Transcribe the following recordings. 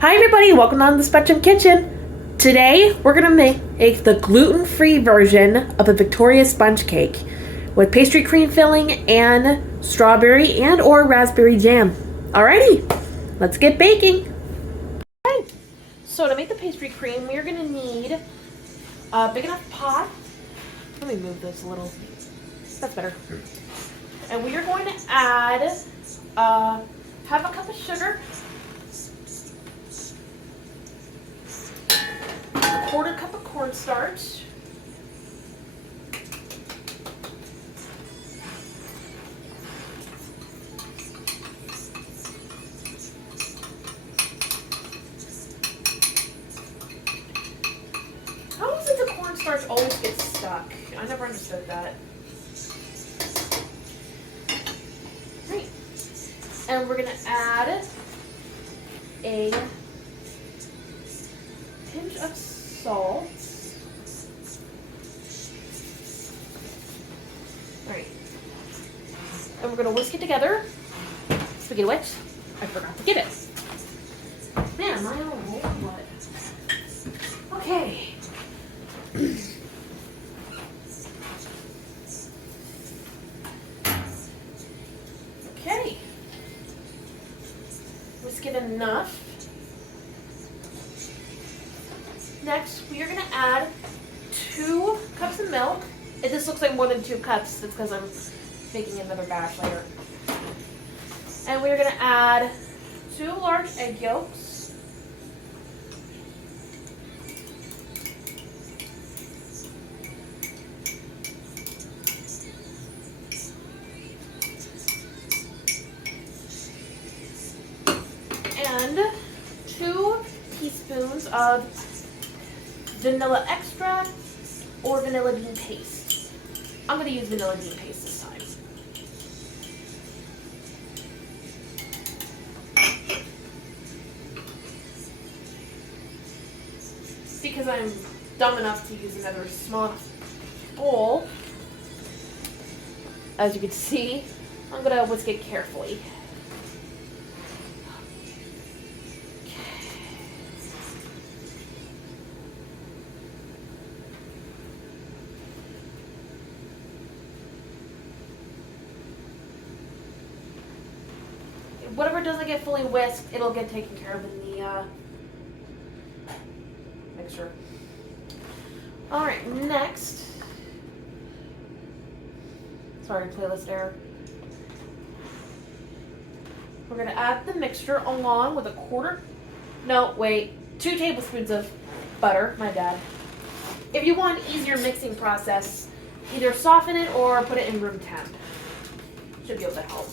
Hi everybody, welcome on the Spectrum Kitchen. Today we're going to make the gluten-free version of a Victoria sponge cake with pastry cream filling and strawberry and or raspberry jam. Alrighty, let's get baking. Okay, so to make the pastry cream, we're going to need a big enough pot. Let me move this a little. That's better. And we are going to add half a cup of sugar, a quarter cup of cornstarch, how is it the cornstarch always gets stuck? I never understood that. Right. And we're going to add a pinch of salt. Alright. And we're going to whisk it together. Speaking of which, I forgot to get it. Man, my own what? Okay. Okay. Whisk it enough. Next, we are going to add 2 cups of milk. If this looks like more than 2 cups, it's because I'm making another batch later. And we're going to add 2 large egg yolks. And 2 teaspoons of vanilla extract or vanilla bean paste. I'm going to use vanilla bean paste this time. Because I'm dumb enough to use another small bowl, as you can see, I'm going to whisk it carefully. Whatever doesn't get fully whisked, it'll get taken care of in the mixture. Alright, next. Sorry, playlist error. We're going to add the mixture along with 2 tablespoons of butter, my bad. If you want an easier mixing process, either soften it or put it in room temp. Should be able to help.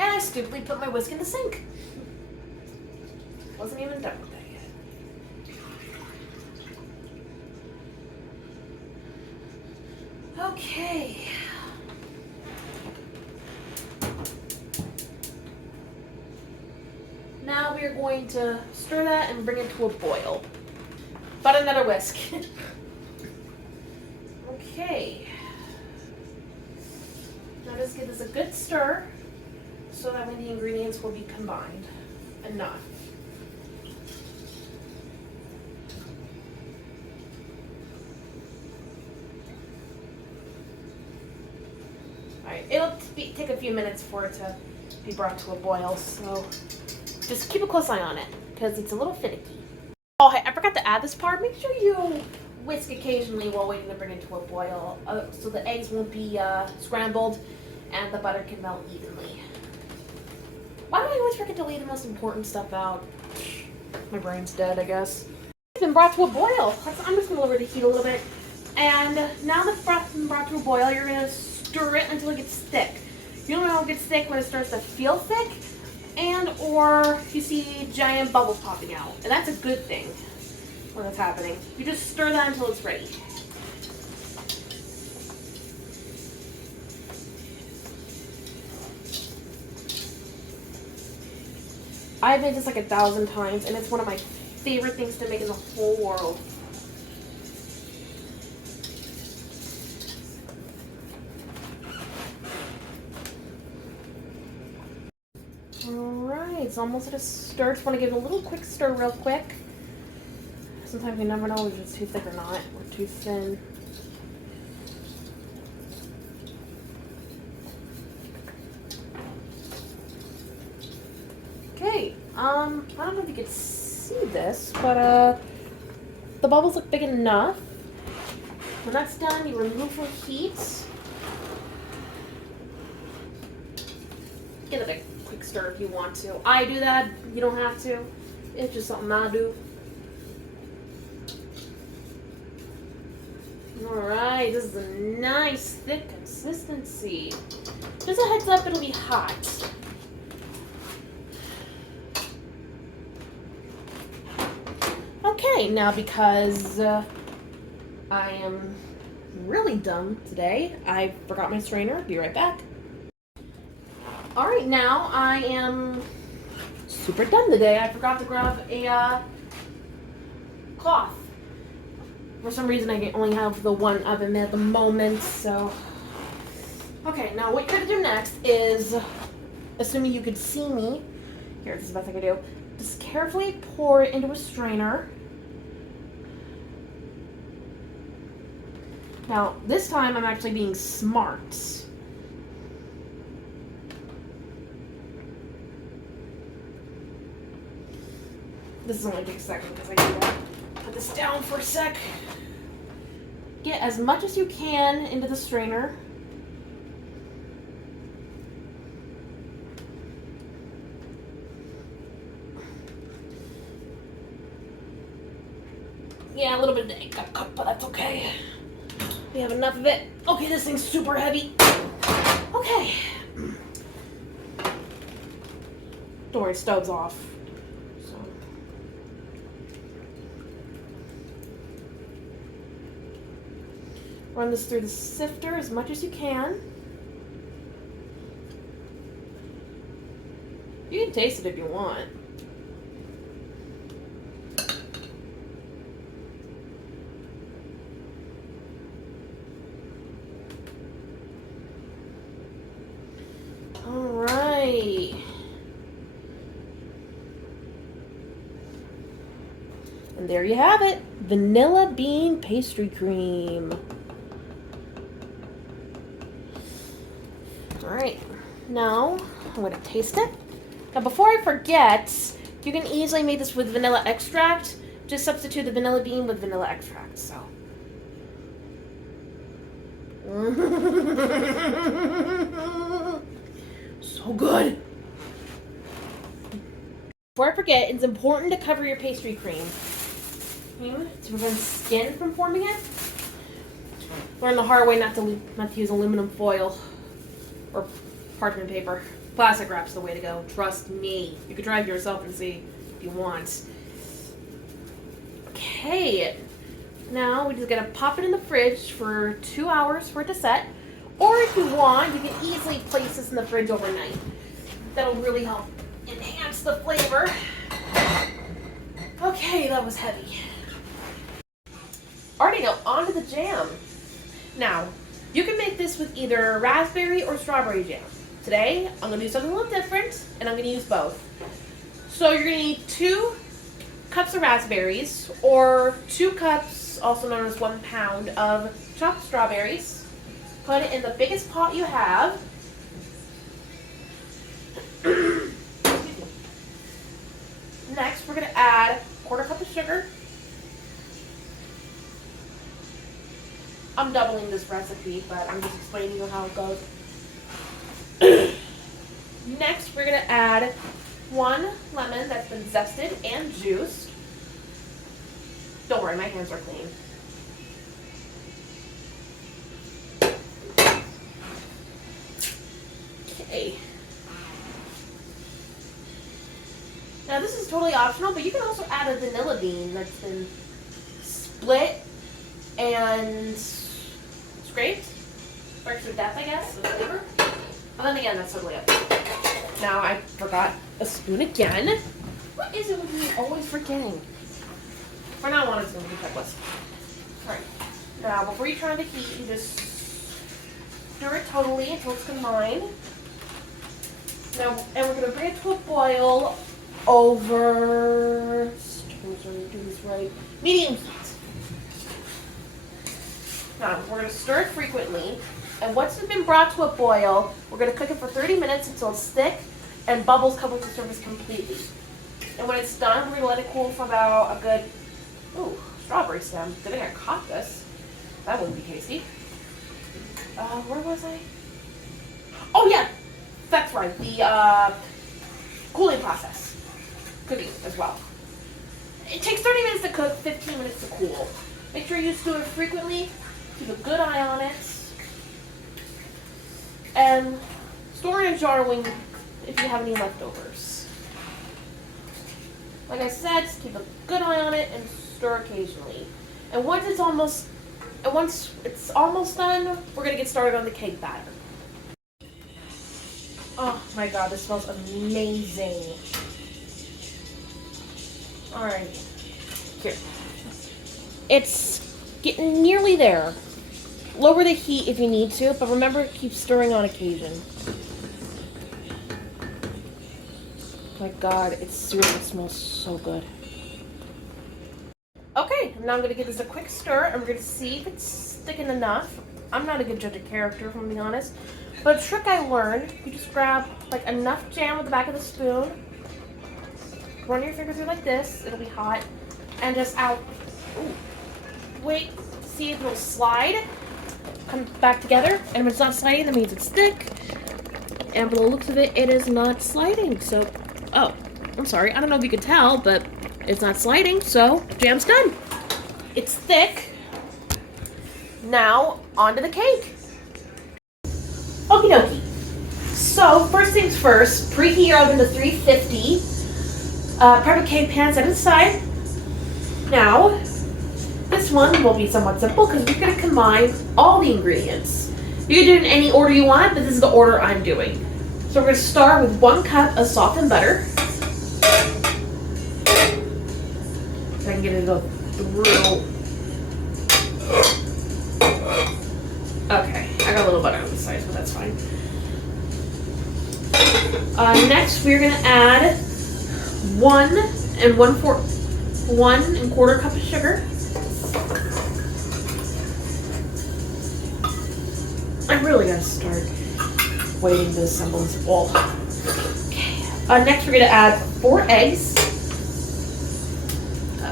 And I stupidly put my whisk in the sink. Wasn't even done with that yet. Okay. Now we are going to stir that and bring it to a boil. But another whisk. Okay. Now just give this a good stir, so that when the ingredients will be combined enough. Alright, it'll take a few minutes for it to be brought to a boil, so just keep a close eye on it, because it's a little finicky. Oh, hey, I forgot to add this part. Make sure you whisk occasionally while waiting to bring it to a boil, so the eggs won't be scrambled and the butter can melt evenly. Why do I always forget to leave the most important stuff out? My brain's dead, I guess. It's been brought to a boil. I'm just going to lower the heat a little bit. And now that it's been brought to a boil, you're going to stir it until it gets thick. You don't know it gets thick when it starts to feel thick and or you see giant bubbles popping out. And that's a good thing when that's happening. You just stir that until it's ready. I've made this like 1,000 times, and it's one of my favorite things to make in the whole world. Alright, it's almost at a stir. Just want to give it a little quick stir real quick. Sometimes you never know if it's too thick or not, or too thin. Okay, I don't know if you can see this, but the bubbles look big enough. When that's done, you remove the heat. Give it a quick stir if you want to. I do that. You don't have to. It's just something I do. Alright, this is a nice thick consistency. Just a heads up, it'll be hot. Okay, now because I am really dumb today, I forgot my strainer. Be right back. Alright, now I am super dumb today. I forgot to grab a cloth. For some reason, I only have the one oven at the moment, so... Okay, now what you're going to do next is, assuming you could see me, here, this is the best I can do, just carefully pour it into a strainer. Now, this time I'm actually being smart. This is only take a second because I need to put this down for a sec. Get as much as you can into the strainer. Yeah, a little bit got cut, but that's okay. We have enough of it. Okay, this thing's super heavy. Okay. Don't worry, stove's off. So. Run this through the sifter as much as you can. You can taste it if you want. Alright. And there you have it. Vanilla bean pastry cream. Alright. Now, I'm going to taste it. Now, before I forget, you can easily make this with vanilla extract. Just substitute the vanilla bean with vanilla extract, so. So good. Before I forget, it's important to cover your pastry cream to prevent skin from forming it. Learn the hard way not to use aluminum foil or parchment paper. Plastic wrap's the way to go. Trust me. You can try it yourself and see if you want. Okay. Now we just gotta pop it in the fridge for 2 hours for it to set. Or if you want, you can easily place this in the fridge overnight. That'll really help enhance the flavor. Okay, that was heavy. Alrighty, now onto the jam. Now, you can make this with either raspberry or strawberry jam. Today, I'm going to do something a little different, and I'm going to use both. So you're going to need 2 cups of raspberries, or 2 cups, also known as 1 pound, of chopped strawberries. Put it in the biggest pot you have. Next, we're going to add 1/4 cup of sugar. I'm doubling this recipe, but I'm just explaining to you how it goes. Next, we're going to add 1 lemon that's been zested and juiced. Don't worry, my hands are clean. Okay. Now this is totally optional, but you can also add a vanilla bean that's been split and scraped for extra depth, I guess, of flavor. But then again, that's totally up to you. Now I forgot a spoon again. What is it with me always forgetting? For now on, it's going to be checklist. Alright. Now, before you turn on the heat, you just stir it totally until it's combined. Now, and we're gonna bring it to a boil over, do this right, medium heat. Now, we're gonna stir it frequently, and once it's been brought to a boil, we're gonna cook it for 30 minutes until it's thick and bubbles cover the surface completely. And when it's done, we're gonna let it cool for about a good, strawberry stem. Good thing I caught this. That wouldn't be tasty. Where was I? Oh yeah, that's right. The cooling process, cooking as well. It takes 30 minutes to cook, 15 minutes to cool. Make sure you stir it frequently. Keep a good eye on it. And store in a jar if you have any leftovers. Like I said, just keep a good eye on it and stir occasionally. And once it's almost done, we're gonna get started on the cake batter. Oh my god, this smells amazing. Alright, here. It's getting nearly there. Lower the heat if you need to, but remember, keep stirring on occasion. My god, it seriously smells so good. Okay, now I'm going to give this a quick stir, and we're going to see if it's sticking enough. I'm not a good judge of character, if I'm being honest. But a trick I learned, you just grab like enough jam with the back of the spoon, run your finger through like this, it'll be hot, and just wait to see if it'll slide, come back together, and if it's not sliding, that means it's thick, and by the looks of it, it is not sliding, so, I'm sorry, I don't know if you could tell, but it's not sliding, so jam's done. It's thick. Now, onto the cake. Okie dokie. So, first things first, preheat your oven to 350. Prep a cake pan set aside. Now, this one will be somewhat simple because we're going to combine all the ingredients. You can do it in any order you want, but this is the order I'm doing. So we're going to start with 1 cup of softened butter. So I can get it to go through. Okay, I got a little butter on the side, but that's fine. Next, we're going to add 1 1/4 cup of sugar. I really got to start waiting to assemble this bowl. Okay. Next, we're going to add 4 eggs.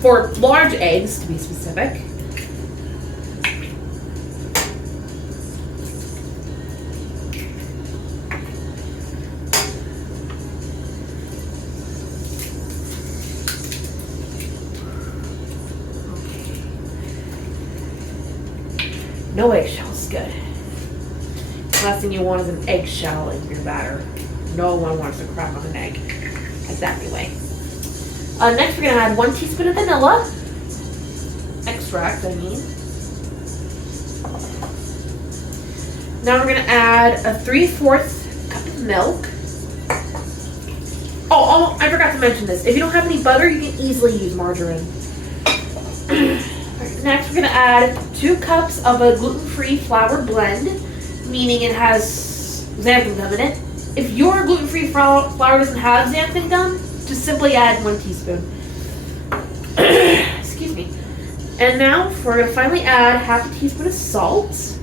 4 large eggs, to be specific. No eggshells, good. The last thing you want is an eggshell in your batter. No one wants to crack on an egg. Like that anyway. Next we're going to add 1 teaspoon of vanilla. Extract, I mean. Now we're going to add a 3/4 cup of milk. Oh, I forgot to mention this. If you don't have any butter, you can easily use margarine. Next, we're going to add 2 cups of a gluten-free flour blend, meaning it has xantham gum in it. If your gluten-free flour doesn't have xantham gum, just simply add 1 teaspoon. Excuse me. And now, we're going to finally add 1/2 teaspoon of salt.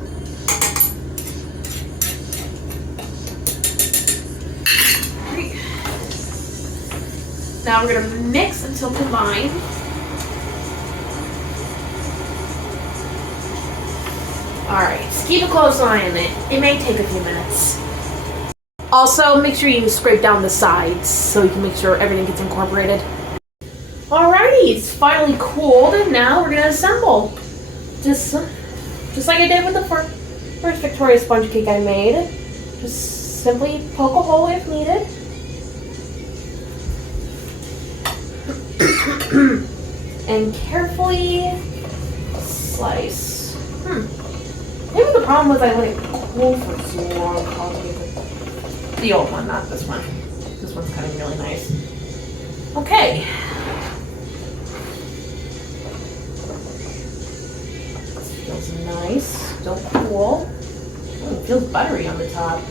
Now, we're going to mix until combined. Alright, just keep a close eye on it. It may take a few minutes. Also, make sure you scrape down the sides so you can make sure everything gets incorporated. Alrighty, it's finally cooled, and now we're going to assemble. Just like I did with the first Victoria sponge cake I made. Just simply poke a hole if needed. And carefully slice. Maybe the problem was I let it cool for so long. The old one, not this one. This one's kind of really nice. Okay. This feels nice. Still cool. Oh, it feels buttery on the top.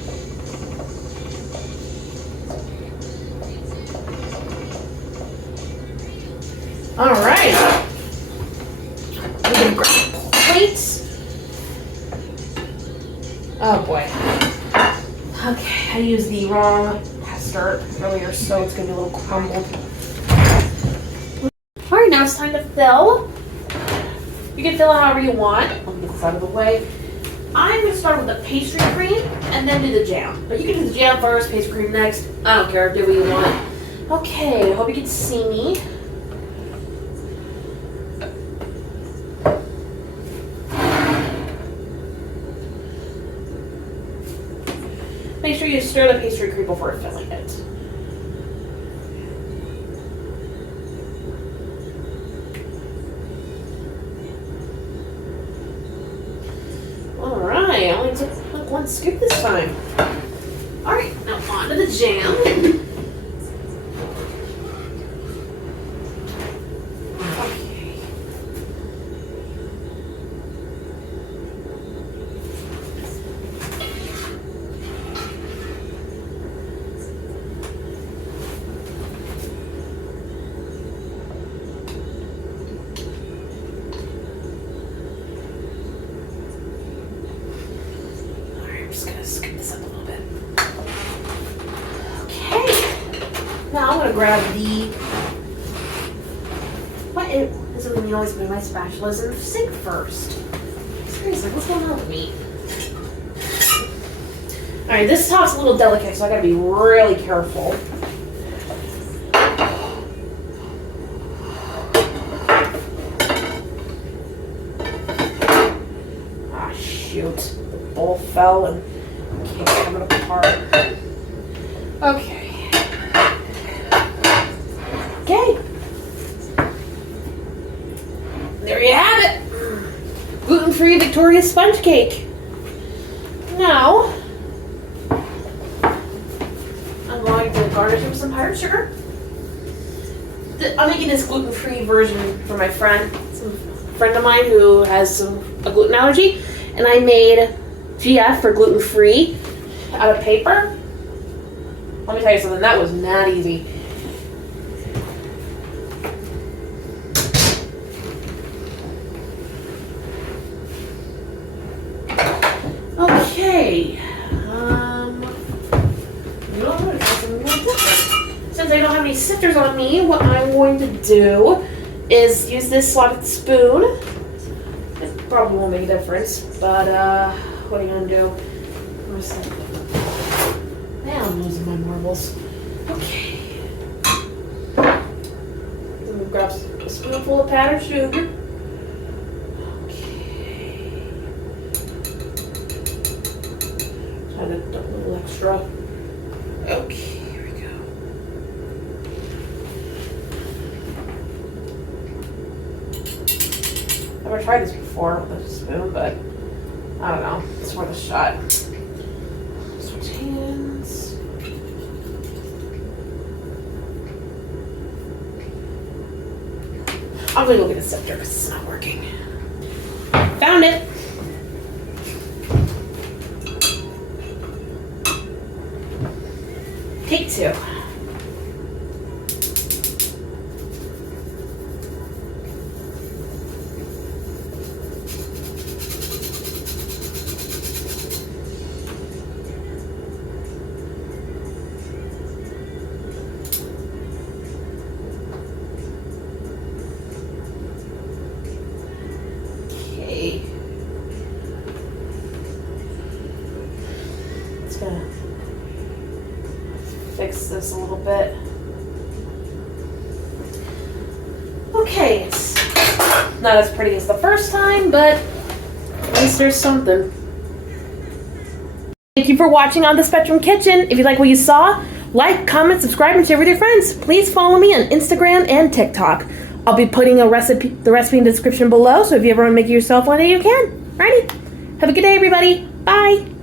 All right. I'm gonna grab plates. Oh boy. Okay, I used the wrong custard earlier, so it's gonna be a little crumbled. All right, now it's time to fill. You can fill it however you want. Let me get this out of the way. I'm gonna start with the pastry cream and then do the jam. But you can do the jam first, pastry cream next. I don't care, do what you want. Okay, I hope you can see me. Make sure you stir the pastry cream before filling it. All right, I only took one scoop this time. All right, now on to the jam. Just gonna scoop this up a little bit. Okay. Now I'm gonna grab the. What is it when you always put my spatulas in the sink first? Seriously, what's going on with me? Alright, this top's a little delicate, so I gotta be really careful. Ah, shoot. The bowl fell and came coming apart. Okay. Okay. There you have it. Gluten-free Victoria sponge cake. Now, I'm going to garnish it with some powdered sugar. I'm making this gluten-free version for my friend, some friend of mine who has a gluten allergy, and I made GF for gluten-free out of paper. Let me tell you something, that was not easy. Okay. You know, I'm going to try something more different. Since I don't have any sifters on me, what I'm going to do is use this slotted spoon. It probably won't make a difference, but what are you going to do? Now I'm losing my marbles. Okay. I'm going to grab a spoonful of powdered sugar. A little extra. Okay, here we go. I've never tried this before with a spoon, but I don't know. It's worth a shot. Switch hands. I'm gonna go get a sifter because it's not working. Found it. Take two. Okay. It's gonna fix this a little bit. Okay, it's not as pretty as the first time, but at least there's something. Thank you for watching On the Spectrum Kitchen. If you like what you saw, like, comment, subscribe, and share with your friends. Please follow me on Instagram and TikTok. I'll be putting the recipe in the description below, so if you ever want to make it yourself one day, you can. Alrighty? Have a good day, everybody. Bye.